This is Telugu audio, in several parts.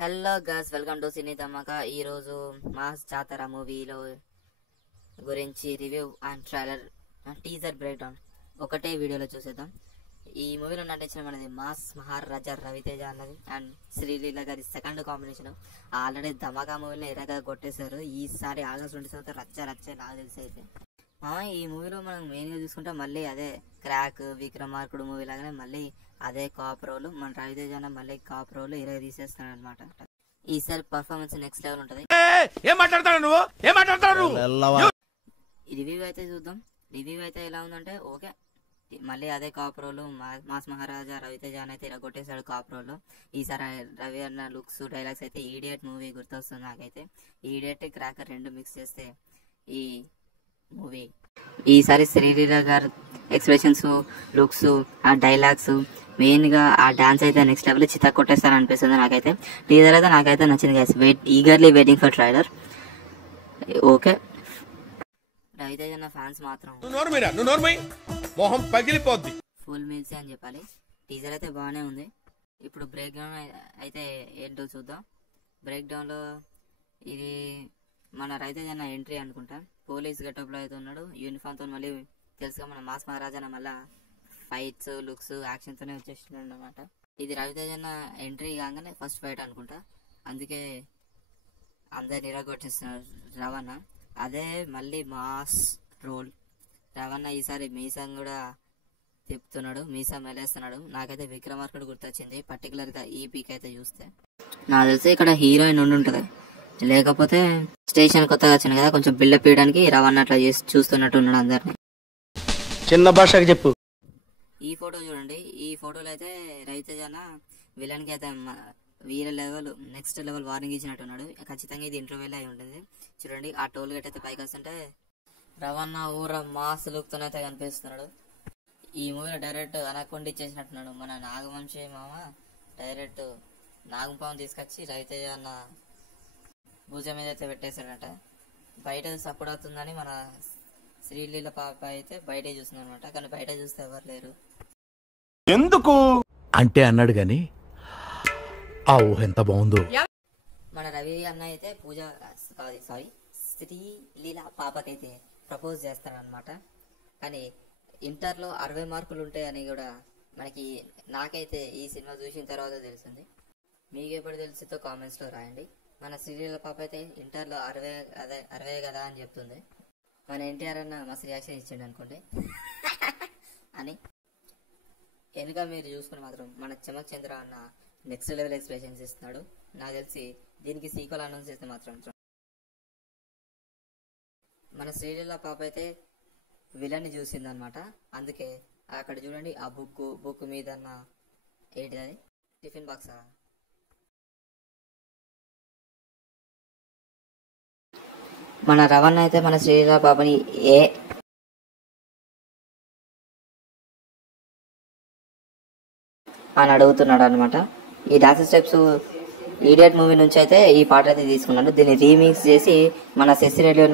Hello girls, welcome to cine Dhamaka. ఈరోజు మాస్ జాతర మూవీలో గురించి review and trailer teaser breakdown ఒకటే వీడియోలో చూసేద్దాం. ఈ మూవీలో నటించిన మనది మాస్ మహారాజా రవితేజ అన్నది అండ్ శ్రీలీల గారి సెకండ్ కాంబినేషన్. ఆల్రెడీ ధమాకా మూవీని ఎరగా కొట్టేశారు. ఈసారి ఆగస్ట్ 27 రచ్చ నాకు తెలిసి అయితే ఈ మూవీలో మనం మెయిన్గా చూసుకుంటే మళ్ళీ అదే క్రాక్ విక్రమార్కుడు మూవీ లాగానే మళ్ళీ అదే కాప్ రోల్ మన రవితేజ అన్న మళ్ళీ కాప్ రోల్ ఇరవై తీసేస్తాడు అనమాట. ఈసారి పర్ఫార్మెన్స్ నెక్స్ట్ లెవెల్ ఉంటది. రివ్యూ అయితే చూద్దాం. రివ్యూ అయితే ఎలా ఉందంటే ఓకే, మళ్ళీ అదే కాప్ రోల్ మాస్ మహారాజా రవితేజ అయితే ఇలా కొట్టేశాడు కాప్ రోల్. ఈసారి రవి అన్న లుక్స్ డైలాగ్స్ అయితే ఈడియట్ మూవీ గుర్తొస్తుంది నాకైతే. ఈడియట్ క్రాకర్ రెండు మిక్స్ చేస్తే ఈ మూవీ. ఈసారి శ్రీలీల గారు ఎక్స్ప్రెషన్స్, లుక్స్, ఆ డైలాగ్స్, మెయిన్ గా ఆ డాన్స్ అయితే నెక్స్ట్ లెవెల్ చిత్త కొట్టేస్తారు అనిపిస్తుంది నాకైతే. టీజర్ అయితే నాకైతే నచ్చింది guys. Eagerly waiting for trailer. Okay, Ravi Teja అన్న ఫ్యాన్స్ మాత్రం ఫుల్ మీల్స్ అని చెప్పాలి. టీజర్ అయితే బాగానే ఉంది. ఇప్పుడు బ్రేక్ డౌన్ అయితే ఏంటో చూద్దాం. బ్రేక్ డౌన్ లో ఇది మన రవితేజ అన్న ఎంట్రీ అనుకుంటా. పోలీస్ గెటప్ లో అయితే ఉన్నాడు, యూనిఫామ్ తో. మళ్ళీ తెలుసుగా మన మాస్ మహారాజా మళ్ళా ఫైట్స్, లుక్స్, యాక్షన్ తోనే వచ్చేస్తున్నాడు అనమాట. ఇది రవితేజ అన్న ఎంట్రీ కాగానే ఫస్ట్ ఫైట్ అనుకుంటా, అందుకే అందరు ఇరగొట్టేస్తున్నారు రవణ. అదే మళ్ళీ మాస్ రోల్. రవణ ఈసారి మీసం కూడా తిప్పుతున్నాడు, మీసం మెలేస్తున్నాడు. నాకైతే విక్రమార్కుడు గుర్తొచ్చింది పర్టికులర్ గా ఈ పీక్ అయితే చూస్తే. నాకు తెలిసి ఇక్కడ హీరోయిన్ ఉండుంటది, లేకపోతే స్టేషన్ కొత్తగా వచ్చింది కదా, కొంచెం బిల్డప్ ఇవ్వడానికి రవణ అట్లా చేసి చూస్తున్నట్టు ఉన్నాడు అందరిని. చిన్న భాషకి చెప్పు. ఈ ఫోటో చూడండి. ఈ ఫోటోలో అయితే రవితేజ అన్న విలన్ కి అయితే వీర లెవెల్ నెక్స్ట్ లెవెల్ వార్నింగ్ ఇచ్చినట్టున్నాడు. ఖచ్చితంగా ఇది ఇంటర్వ్యూలో అయి ఉంటుంది. చూడండి, ఆ టోల్ గేట్ అయితే పైకి వస్తుంటే రవణ ఊర మాస్ లుక్ తోనైతే కనిపిస్తున్నాడు. ఈ మూవీలో డైరెక్ట్ అనకొండ ఇచ్చేసినట్టున్నాడు మన నాగవంశీ మామ. డైరెక్ట్ నాగంపాము తీసుకొచ్చి రవితేజ అన్న భుజం మీద అయితే పెట్టేశాడట. బయట సపోర్ట్ అవుతుందని మన శ్రీలీల పాప అయితే బయటే చూస్తుంది అనమాట. కానీ బయట చూస్తే ఎవరు లేరు. ఎందుకు అంటే అన్నాడు గాని ఆ ఊహ ఎంత బాగుందో. మన రవి అన్న అయితే శ్రీలీల పాపకైతే ప్రపోజ్ చేస్తారనమాట. కానీ ఇంటర్లో 60 మార్కులు ఉంటాయని కూడా నాకైతే ఈ సినిమా చూసిన తర్వాత తెలిసింది. మీకు ఎప్పుడు తెలిసితో కామెంట్స్ లో రాయండి. మన శ్రీలీల పాప అయితే ఇంటర్లో 60 కదా అని చెప్తుంది. మన ఎన్టీఆర్ అన్న మస్తు రియాక్షన్ ఇచ్చిండు అనుకోండి అని. వెనుక మీరు చూసుకుని మాత్రం మన చమక్ చంద్ర అన్న నెక్స్ట్ లెవెల్ ఎక్స్ప్రెషన్స్ ఇస్తున్నాడు. నాకు తెలిసి దీనికి సీక్వెల్ అనౌన్స్ చేస్తే మాత్రం మన శ్రీలీల పాప అయితే విలన్ చూసింది అనమాట. అందుకే అక్కడ చూడండి, ఆ బుక్ మీద అన్న ఏంటి అది, టిఫిన్ బాక్సా. మన రవణ అయితే మన శ్రీలీల పాపని అని అడుగుతున్నాడు అనమాట. ఈ డాన్స్ స్టెప్స్ ఈడియట్ మూవీ నుంచి అయితే ఈ పాట అయితే తీసుకున్నాడు. దీన్ని రీమిక్స్ చేసి మన సెసిరేడియో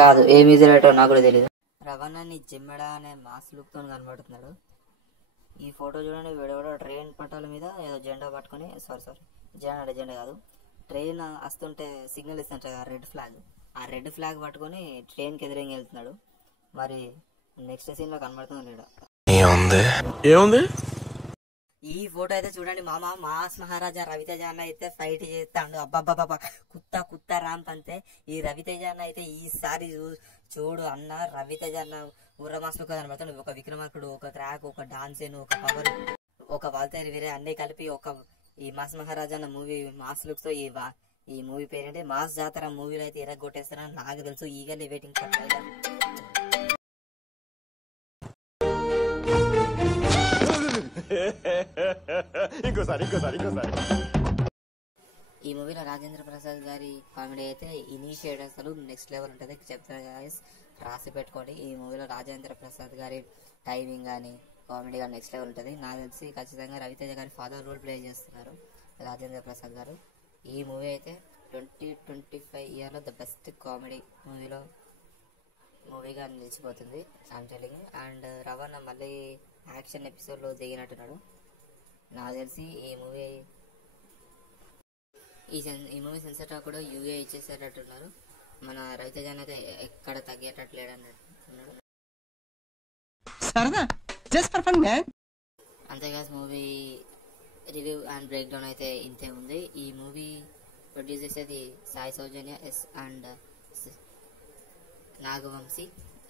కాదు ఏ మ్యూజిక్ రైటర్ నాకు కూడా తెలియదు. రవణని జిమ్మెడా అనే మాస్ లుక్ తో కనబడుతున్నాడు. ఈ ఫోటో చూడండి, వీడెవడో ట్రైన్ పట్టాల మీద ఏదో జెండా పట్టుకుని, జెండా కాదు, ట్రైన్ వస్తుంటే సిగ్నల్ ఇస్తుంటారు రెడ్ ఫ్లాగ్, ఆ రెడ్ ఫ్లాగ్ పట్టుకుని ట్రైన్ కి ఎదురుగా వెళ్తున్నాడు. మరి నెక్స్ట్ సీన్ లో కనబడుతుందో లేదో. ఏముంది ఈ ఫోటో అయితే చూడండి, మాస్ మహారాజా రవితేజ అన్న అయితే ఫైట్ చేస్తాడు. అబ్బాబ్బాబ్బా కుత్తా రామ్ అంతే. ఈ రవితేజ అన్న అయితే ఈసారి చూడు అన్న, రవితేజ అన్న ఊర మాస్ లుక్ కనబడుతుంది. ఒక విక్రమార్కుడు, ఒక క్రాక్, ఒక డాన్స్, ఒక పవర్, ఒక వాల్తేరి వేరే అన్ని కలిపి ఈ మాస్ మహారాజా అన్న మూవీ మాస్ లుక్స్ తో ఈ మూవీ పేరేంటే మాస్ జాతర మూవీలో అయితే ఎరగొట్టేస్తారని నాకు తెలుసు. Eagerly waiting for trailer. ఇంకోసారి ఈ మూవీలో రాజేంద్ర ప్రసాద్ గారి కామెడీ అయితే ఇనిషియేట్ అసలు నెక్స్ట్ లెవెల్ ఉంటుంది. చెప్తాను గాయస్, రాసి పెట్టుకోండి. ఈ మూవీలో రాజేంద్ర ప్రసాద్ గారి టైమింగ్ కానీ కామెడీ కానీ నెక్స్ట్ లెవెల్ ఉంటుంది. నాకు తెలిసి ఖచ్చితంగా రవితేజ గారి ఫాదర్ రోల్ ప్లే చేస్తున్నారు రాజేంద్ర ప్రసాద్ గారు. ఈ మూవీ అయితే 2025 ఇయర్లో ద బెస్ట్ కామెడీ మూవీగా నిలిచిపోతుంది ఐమ్ టెల్లింగ్. అండ్ రవణ మళ్ళీ యాక్షన్ ఎపిసోడ్లో దిగినట్టున్నాడు. నాకు తెలిసి ఈ మూవీ ఈ మూవీ సెన్సార్ టాక్ కూడా యూఏ ఇచ్చేసేటట్టున్నారు. మన రవితేజ అయితే ఎక్కడ తగ్గేటట్టు లేడు అన్నట్టున్నాడు. అంతేకాదు movie review and break down అయితే ఇంతే ఉంది. ఈ మూవీ ప్రొడ్యూస్ చేసేది సాయి సౌజన్య ఎస్ అండ్ నాగవంశీ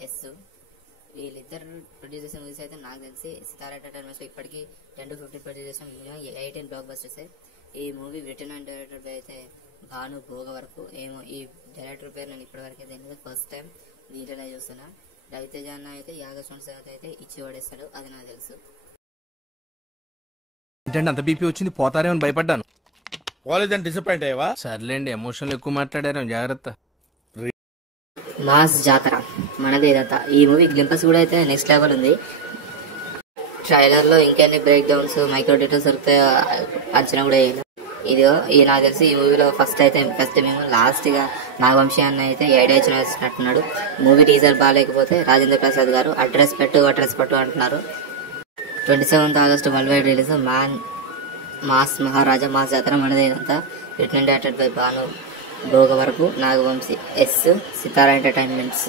ఎస్. వీళ్ళిద్దరు ప్రొడ్యూస్ చేసే మూవీస్ అయితే నాకు తెలిసి సితారా ఎంటర్టైన్మెంట్స్ ఇప్పటికీ 10 to 15 ప్రొడ్యూస్ చేసిన మినిమం 18 బ్లాక్ బస్టర్స్. ఈ మూవీ రిటర్న్ అండ్ డైరెక్టర్ అయితే భాను భోగ వరకు. ఏమో ఈ డైరెక్టర్ పేరు నేను ఇప్పటి వరకు అయితే ఫస్ట్ టైం దీంట్లోనే చూస్తున్నా. రవితేజ అన్న అయితే యాగస్టోన్స్ అయితే ఇచ్చి పడేస్తాడు, అది నాకు తెలుసు. ఏంటంటే అంత బీపీ వచ్చింది, పోతారేమని భయపడ్డాను. కాలేజ్ డిసప్పాయింట్ అయ్యావా? సర్లేండి, ఎమోషన్లు ఎక్కువ మాట్లాడారు, జాగ్రత్త. మాస్ జాతర మనదే ఇదంతా. ఈ మూవీ గ్లింపస్ కూడా అయితే నెక్స్ట్ లెవెల్ ఉంది. ట్రైలర్ లో ఇంకెన్ని బ్రేక్ డౌన్స్ మైక్రో డీటెయిల్స్ దొరుకుతాయో అంచనా కూడా వేయలేదు. ఇదిగో నాకు తెలిసి ఈ మూవీలో ఫస్ట్ మేము లాస్ట్ గా నాగవంశీ అన్న అయితే ఐడియా ఇచ్చినట్టున్నాడు. మూవీ టీజర్ బాగాలేకపోతే రాజేంద్ర ప్రసాద్ గారు అడ్రస్ పెట్టు అంటున్నారు. 27th August worldwide release mass Maharaja mass Jathara మనదే ఇదంతా. రిటర్న్ డైరెక్టెడ్ బై భాను భోగ వరకు, నాగవంశీ ఎస్, సితారా ఎంటర్టైన్మెంట్స్.